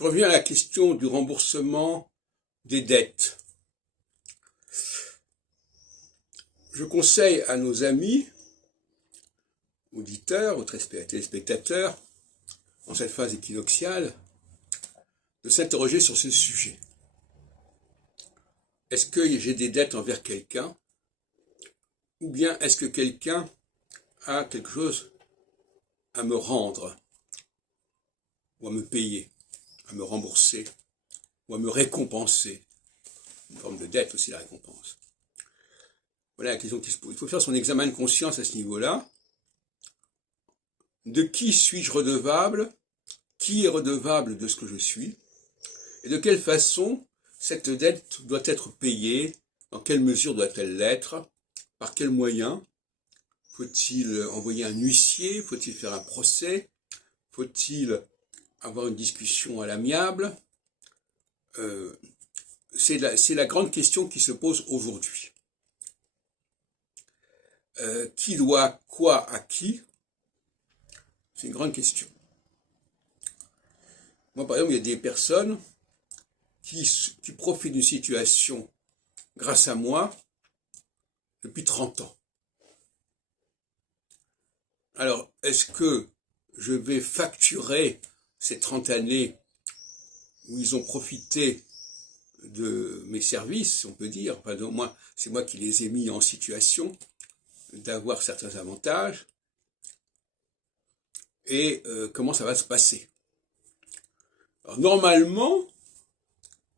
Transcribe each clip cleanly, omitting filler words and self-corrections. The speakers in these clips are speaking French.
Je reviens à la question du remboursement des dettes. Je conseille à nos amis, auditeurs, aux téléspectateurs, en cette phase équinoxiale, de s'interroger sur ce sujet. Est-ce que j'ai des dettes envers quelqu'un? Ou bien est-ce que quelqu'un a quelque chose à me rendre, ou à me payer, à me rembourser, ou à me récompenser? Une forme de dette aussi, la récompense. Voilà la question qui se pose. Il faut faire son examen de conscience à ce niveau-là. De qui suis-je redevable? Qui est redevable de ce que je suis? Et de quelle façon cette dette doit être payée? Dans quelle mesure doit-elle l'être? Par quels moyens? Faut-il envoyer un huissier? Faut-il faire un procès? Faut-il avoir une discussion à l'amiable? C'est la grande question qui se pose aujourd'hui. Qui doit quoi à qui? C'est une grande question. Moi, par exemple, il y a des personnes qui profitent d'une situation grâce à moi depuis 30 ans. Alors, est-ce que je vais facturer ces 30 années où ils ont profité de mes services, si on peut dire, enfin, moi, c'est moi qui les ai mis en situation d'avoir certains avantages, et comment ça va se passer? Alors, normalement,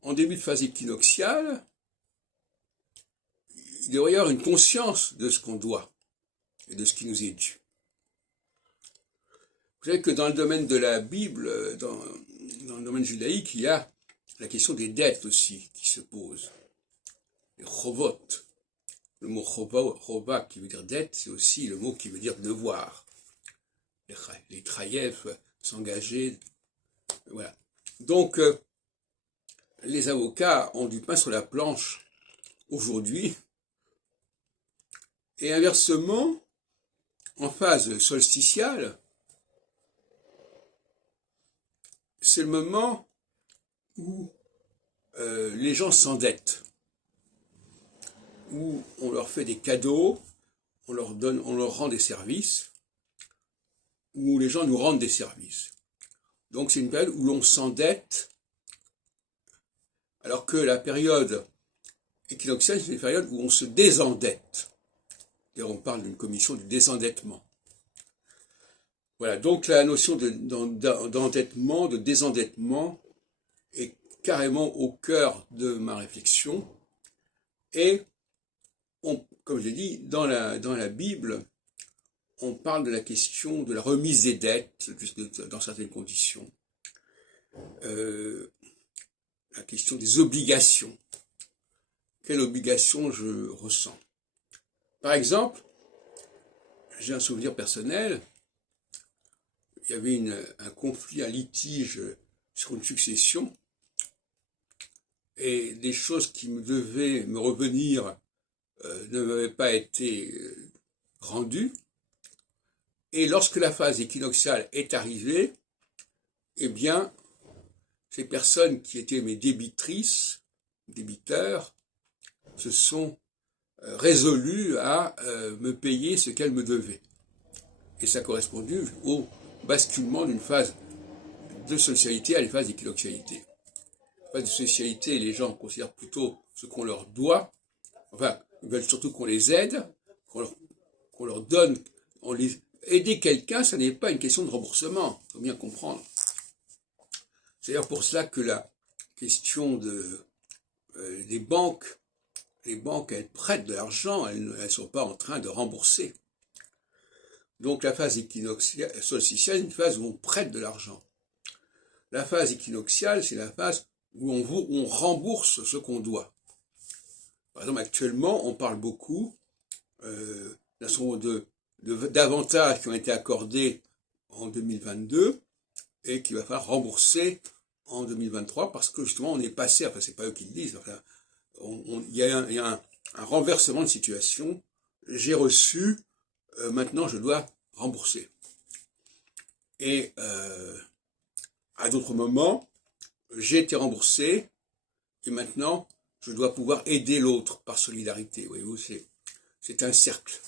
en début de phase équinoxiale, il devrait y avoir une conscience de ce qu'on doit et de ce qui nous est dû. Vous savez que dans le domaine de la Bible, dans le domaine judaïque, il y a la question des dettes aussi qui se pose. Les chovot. Le mot chova qui veut dire dette, c'est aussi le mot qui veut dire devoir. Les traïef, s'engager, voilà. Donc, les avocats ont du pain sur la planche aujourd'hui, et inversement, en phase solsticiale, c'est le moment où les gens s'endettent, où on leur fait des cadeaux, on leur rend des services, où les gens nous rendent des services. Donc c'est une période où l'on s'endette, alors que la période équinoxiale, c'est une période où on se désendette. D'ailleurs, on parle d'une commission du désendettement. Voilà, donc la notion d'endettement, de désendettement est carrément au cœur de ma réflexion. Et, comme je l'ai dit, dans la Bible, on parle de la question de la remise des dettes, dans certaines conditions. La question des obligations. Quelle obligation je ressens? Par exemple, j'ai un souvenir personnel, il y avait un conflit, un litige sur une succession, et des choses qui devaient me revenir ne m'avaient pas été rendues. Et lorsque la phase équinoxiale est arrivée, eh bien, ces personnes qui étaient mes débitrices, débiteurs, se sont résolues à me payer ce qu'elles me devaient. Et ça a correspondu au basculement d'une phase de socialité à une phase d'équinoxialité. La phase de socialité, les gens considèrent plutôt ce qu'on leur doit, enfin, ils veulent surtout qu'on les aide, qu'on leur donne, aider quelqu'un, ça n'est pas une question de remboursement, il faut bien comprendre. C'est d'ailleurs pour cela que la question des banques, les banques, elles prêtent de l'argent, elles ne sont pas en train de rembourser. Donc la phase équinoxiale, solsticiale, c'est une phase où on prête de l'argent. La phase équinoxiale, c'est la phase où on rembourse ce qu'on doit. Par exemple, actuellement, on parle beaucoup d'avantages qui ont été accordés en 2022 et qu'il va falloir rembourser en 2023 parce que justement on est passé, enfin c'est pas eux qui le disent, enfin, il y a un renversement de situation. J'ai reçu, maintenant je dois rembourser. Et à d'autres moments, j'ai été remboursé, et maintenant, je dois pouvoir aider l'autre par solidarité. Voyez-vous, c'est un cercle.